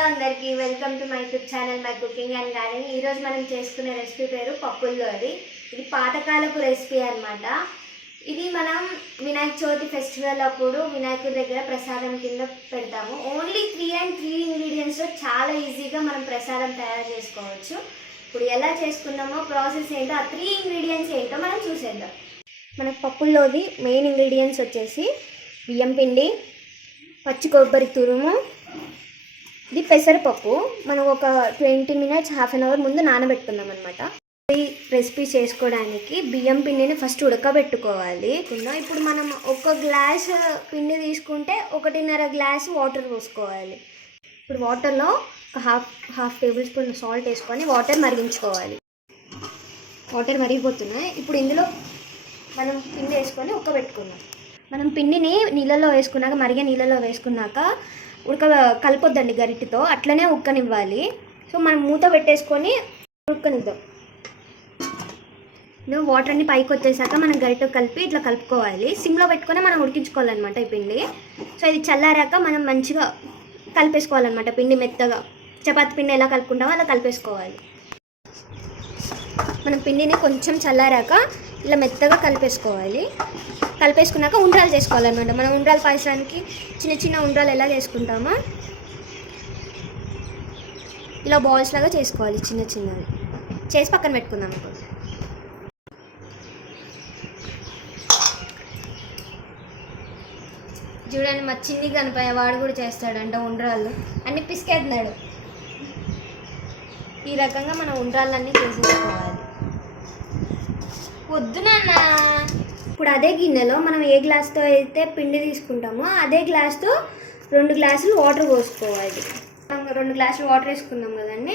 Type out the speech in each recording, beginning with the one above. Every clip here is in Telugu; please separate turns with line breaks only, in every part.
అందరికీ welcome to my YouTube channel my cooking and garden ఈరోజు మనం చేసుకునే రెసిపీ పేరు పప్పుల్లో అది. ఇది పాతకాలపు రెసిపీ అనమాట ఇది మనం వినాయక చవితి ఫెస్టివల్ అప్పుడు వినాయకుడి దగ్గర ప్రసాదం కింద పెడతాము. ఓన్లీ త్రీ అండ్ త్రీ ఇంగ్రీడియంట్స్తో చాలా ఈజీగా మనం ప్రసాదం తయారు చేసుకోవచ్చు. ఇప్పుడు ఎలా చేసుకున్నామో ప్రాసెస్ ఏంటో ఆ త్రీ ఇంగ్రీడియంట్స్ ఏంటో మనం చూసేద్దాం. మనకు పప్పుల్లోది మెయిన్ ఇంగ్రీడియంట్స్ వచ్చేసి బియ్యం పిండి పచ్చి కొబ్బరి తురుము ఇది పెసరపప్పు. మనం ఒక twenty minutes half an hour ముందు నానబెట్టుకుందాం అనమాట ఈ రెసిపీ చేసుకోవడానికి బియ్యం పిండిని ఫస్ట్ ఉడకబెట్టుకోవాలి. ఇప్పుడు మనం ఒక గ్లాస్ పిండి తీసుకుంటే ఒకటిన్నర గ్లాస్ వాటర్ పోసుకోవాలి. ఇప్పుడు వాటర్లో ఒక half half tablespoon salt వేసుకొని వాటర్ మరిగించుకోవాలి. వాటర్ మరిగిపోతున్నాయి. ఇప్పుడు ఇందులో మనం పిండి వేసుకొని ఉక్కబెట్టుకుందాం మనం పిండిని నీళ్ళలో వేసుకున్నాక మరిగే నీళ్ళలో వేసుకున్నాక ఉడక కలపొద్దండి గరిటితో అట్లనే ఉక్కనివ్వాలి సో మనం మూత పెట్టేసుకొని ఉడకనిద్దాం. వాటర్ని వాటర్ అన్ని పైకి వచ్చేసాక మనం గరిటతో కలిపి ఇట్లా కలుపుకోవాలి. సిమ్లో పెట్టుకొని మనం ఉడికించుకోవాలన్నమాట ఈ పిండి. సో ఇది చల్లారాక మనం మంచిగా కలిపేసుకోవాలన్నమాట పిండి మెత్తగా. చపాతి పిండి ఎలా కలుపుకుంటామో అలా కలిపేసుకోవాలి. మనం పిండిని కొంచెం చల్లారాక ఇలా మెత్తగా కలిపేసుకోవాలి. కలిపేసుకున్నాక ఉండ్రాలు చేసుకోవాలన్నమాట. మనం ఉండ్రాలు పాయసానికి చిన్న చిన్న ఉండ్రాలు ఎలా చేసుకుంటామో? ఇలా బాల్స్ లాగా చేసుకోవాలి చిన్న చిన్నవి. చేసి పక్కన పెట్టుకుందాం ఇప్పుడు. చూడండి మా చిన్ని కనిపోయే వాడు కూడా చేస్తాడంట ఉండ్రాళ్ళు. అన్ని పిసికేస్తున్నాడు. ఈ రకంగా మనం ఉండ్రాళ్ళన్నీ చేసేసుకోవాలి. వద్దు నాన్న. ఇప్పుడు అదే గిన్నెలో మనం ఏ గ్లాస్తో అయితే పిండి తీసుకుంటామో అదే గ్లాస్తో రెండు గ్లాసులు వాటర్ పోసుకోవాలి. రెండు గ్లాసులు వాటర్ వేసుకున్నాం కదండి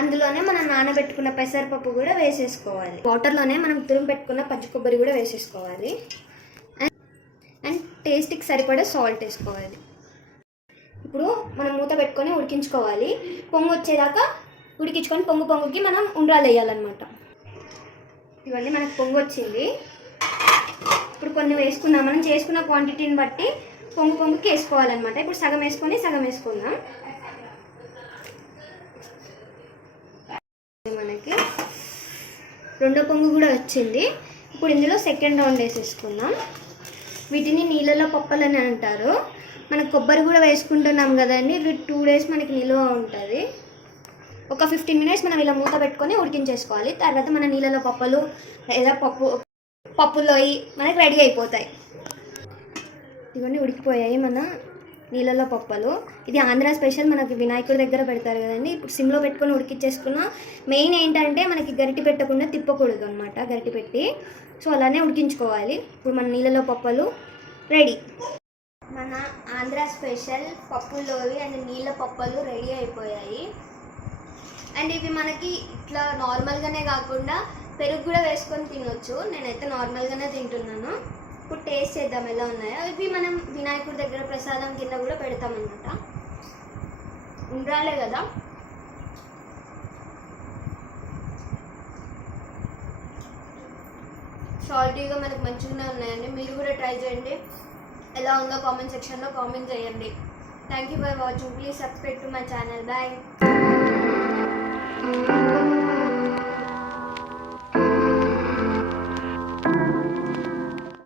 అందులోనే మనం నానబెట్టుకున్న పెసరపప్పు కూడా వేసేసుకోవాలి. వాటర్లోనే మనం తురుము పెట్టుకున్న పచ్చి కొబ్బరి కూడా వేసేసుకోవాలి. అండ్ అండ్ టేస్ట్కి సరిపడే సాల్ట్ వేసుకోవాలి. ఇప్పుడు మనం మూత పెట్టుకొని ఉడికించుకోవాలి. పొంగు వచ్చేదాకా ఉడికించుకొని పొంగు పొంగుకి మనం ఉండ్రాలు వేయాలన్నమాట. ఇవన్నీ మనకు పొంగు వచ్చింది ఇప్పుడు కొన్ని వేసుకుందాం. మనం చేసుకున్న క్వాంటిటీని బట్టి పొంగు పొంగుకి వేసుకోవాలన్నమాట. ఇప్పుడు సగం వేసుకొని సగం వేసుకుందాం. మనకి రెండో పొంగు కూడా వచ్చింది. ఇప్పుడు ఇందులో సెకండ్ రౌండ్ వేసేసుకుందాం. వీటిని నీళ్ళలో పప్పలని అంటారు. మనం కొబ్బరి కూడా వేసుకుంటున్నాం కదండి. ఇవి టూ డేస్ మనకి నిలువ ఉంటుంది. ఒక ఫిఫ్టీన్ మినిట్స్ మనం ఇలా మూత పెట్టుకొని ఉడికించేసుకోవాలి. తర్వాత మన నీళ్ళలో పప్పులు లేదా పప్పు పప్పులో మనకి రెడీ అయిపోతాయి. ఇవన్నీ ఉడికిపోయాయి మన నీళ్ళలో పప్పలు. ఇది ఆంధ్ర స్పెషల్ మనకి వినాయకుడి దగ్గర పెడతారు కదండి. ఇప్పుడు సిమ్లో పెట్టుకొని ఉడికించేసుకున్నా మెయిన్ ఏంటంటే మనకి గరిటి పెట్టకుండా తిప్పకూడదు అనమాట గరిటి పెట్టి. సో అలానే ఉడికించుకోవాలి. ఇప్పుడు మన నీళ్ళలో పప్పలు రెడీ మన ఆంధ్ర స్పెషల్ పప్పులోవి అండ్ నీళ్ళ పప్పలు రెడీ అయిపోయాయి. అండ్ ఇవి మనకి ఇట్లా నార్మల్గానే కాకుండా పెరుగు కూడా వేసుకొని తినొచ్చు. నేనైతే నార్మల్గానే తింటున్నాను. ఇప్పుడు టేస్ట్ చేద్దాం ఎలా ఉన్నాయో. ఇవి మనం వినాయకుడి దగ్గర ప్రసాదం కింద కూడా పెడతామన్నమాట. ఉండాలే కదా. సాల్టీగా మనకు మంచిగానే ఉన్నాయండి. మీరు కూడా ట్రై చేయండి. ఎలా ఉందో కామెంట్ సెక్షన్లో కామెంట్ చేయండి. Thank you for watching please subscribe to my channel bye thank you